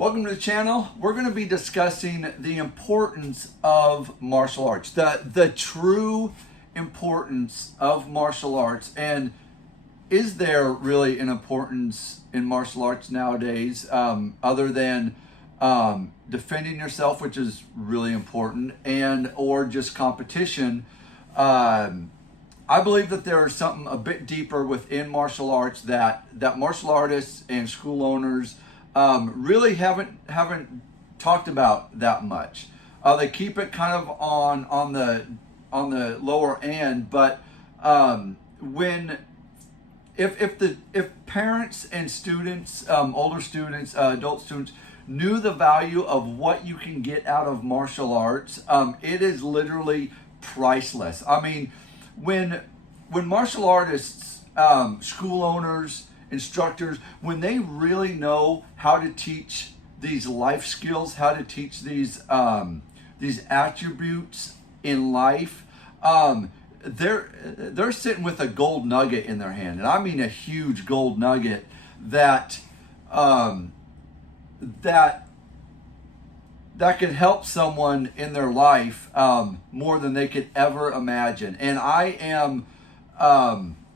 Welcome to the channel. We're going to be discussing the importance of martial arts, the true importance of martial arts, and is there really an importance in martial arts nowadays other than defending yourself, which is really important, and or just competition? I believe that there is something a bit deeper within martial arts that martial artists and school owners really haven't talked about that much. They keep it kind of on the lower end, but if parents and students, older students, adult students, knew the value of what you can get out of martial arts, it is literally priceless. I mean, when martial artists, school owners, instructors, when they really know how to teach these life skills, how to teach these attributes in life, they're sitting with a gold nugget in their hand, and I mean a huge gold nugget that that can help someone in their life more than they could ever imagine. And I am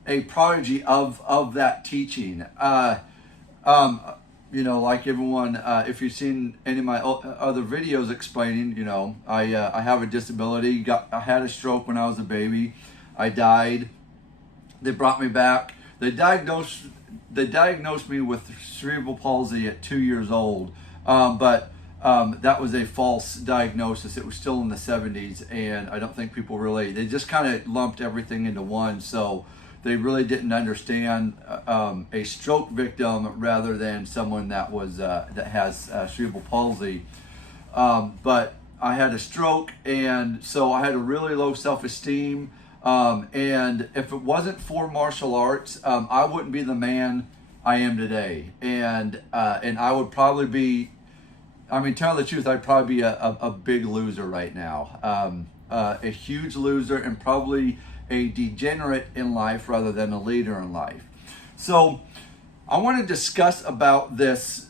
a prodigy of that teaching. Like everyone, if you've seen any of my other videos explaining, I have a disability. I had a stroke when I was a baby. I died. They brought me back. They diagnosed me with cerebral palsy at 2 years old, but that was a false diagnosis. It was still in the 70s, and I don't think people they just kind of lumped everything into one. So they really didn't understand a stroke victim rather than someone that has cerebral palsy. But I had a stroke, and so I had a really low self-esteem. And if it wasn't for martial arts, I wouldn't be the man I am today. And I would probably be, tell the truth, I'd probably be a big loser right now. A huge loser, and probably a degenerate in life rather than a leader in life. So I want to discuss about this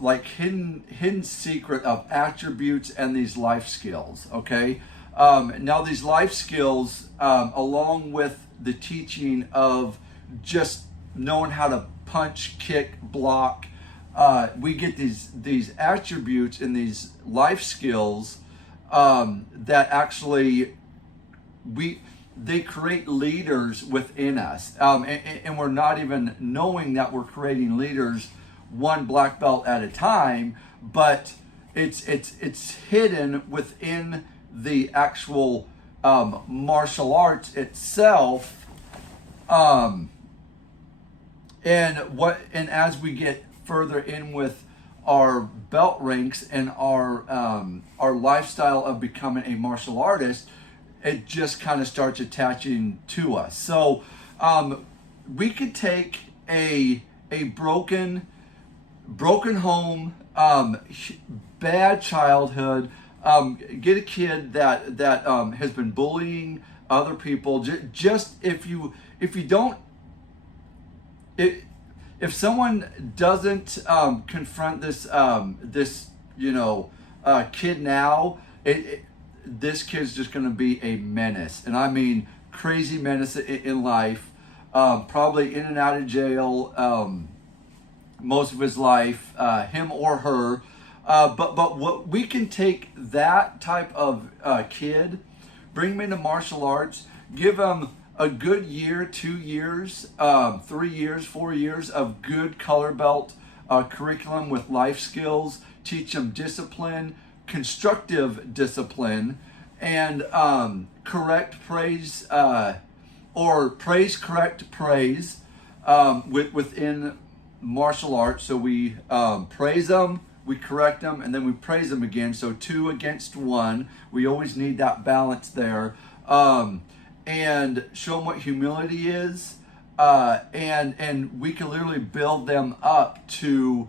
like hidden secret of attributes and these life skills. Okay. Now these life skills, along with the teaching of just knowing how to punch, kick, block, we get these attributes and these life skills that actually they create leaders within us, and we're not even knowing that we're creating leaders one black belt at a time, but it's hidden within the actual martial arts itself, and as we get further in with our belt ranks and our lifestyle of becoming a martial artist, it just kind of starts attaching to us. So we could take a broken home, bad childhood, get a kid that has been bullying other people. Just if someone doesn't confront this kid now, this kid's just going to be a menace, and I mean crazy menace in life. Probably in and out of jail most of his life, him or her. But what we can take that type of kid, bring him into martial arts, give him a good year, 2 years, 3 years, 4 years of good color belt curriculum with life skills, teach them discipline, constructive discipline, and correct praise, or praise, correct praise within martial arts. So we praise them, we correct them, and then we praise them again. So 2 against 1. We always need that balance there. And show them what humility is, and we can literally build them up to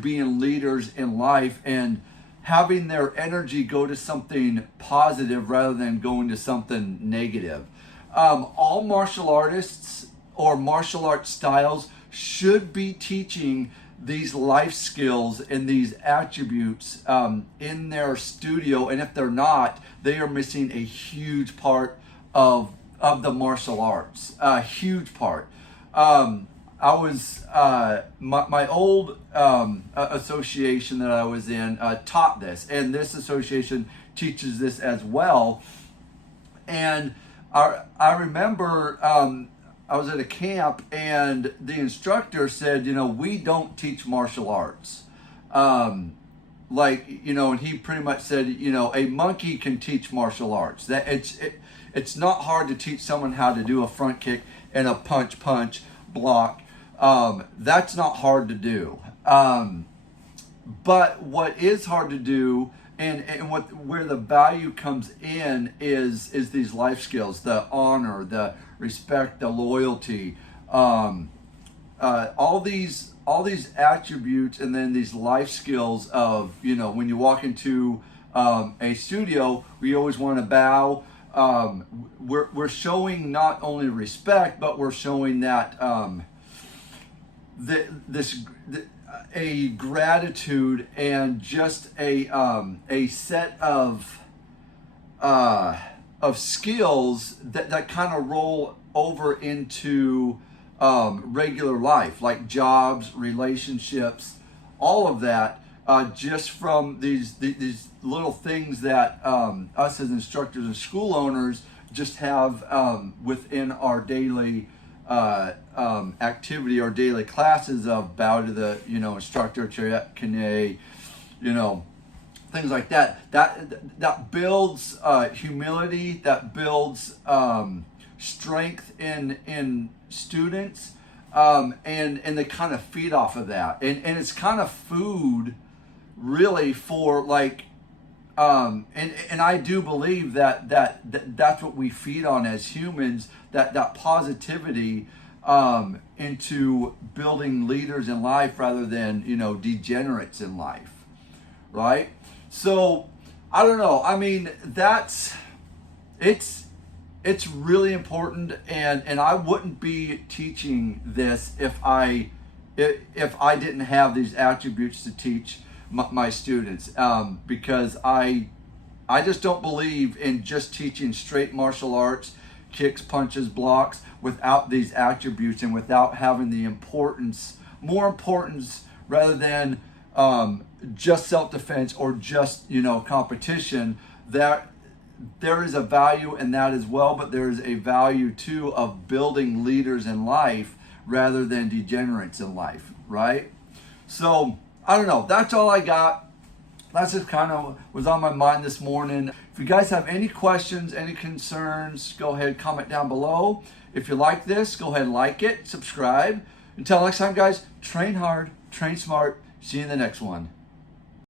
being leaders in life and having their energy go to something positive rather than going to something negative. All martial artists or martial arts styles should be teaching these life skills and these attributes in their studio, and if they're not, they are missing a huge part of the martial arts. A huge part. I was my old association that I was in taught this, and this association teaches this as well. And I remember I was at a camp, and the instructor said, we don't teach martial arts. And he pretty much said, a monkey can teach martial arts. That it's not hard to teach someone how to do a front kick and a punch, block. That's not hard to do. But what is hard to do, and where the value comes in is these life skills, the honor, the respect, the loyalty, all these attributes, and then these life skills of, when you walk into a studio, we always want to bow. We're showing not only respect, but we're showing that a gratitude and just a set of skills that kind of roll over into regular life, like jobs, relationships, all of that, just from these little things that us as instructors and school owners just have within our daily activity, our daily classes of bow to the instructor, chariot kine, things like that. That builds humility, that builds strength in students, and they kind of feed off of that, and it's kind of food really for and I do believe that's what we feed on as humans, that positivity into building leaders in life rather than degenerates in life, right? So I don't know. I mean, it's really important, and I wouldn't be teaching this if I didn't have these attributes to teach my students, because I just don't believe in just teaching straight martial arts, kicks, punches, blocks, without these attributes and without having the more importance rather than just self-defense or just competition. That there is a value in that as well, but there is a value too of building leaders in life rather than degenerates in life, right? So I don't know. That's all I got. That's just kind of was on my mind this morning. If you guys have any questions, any concerns, go ahead, comment down below. If you like this, go ahead and like it, subscribe. Until next time, guys, train hard, train smart. See you in the next one.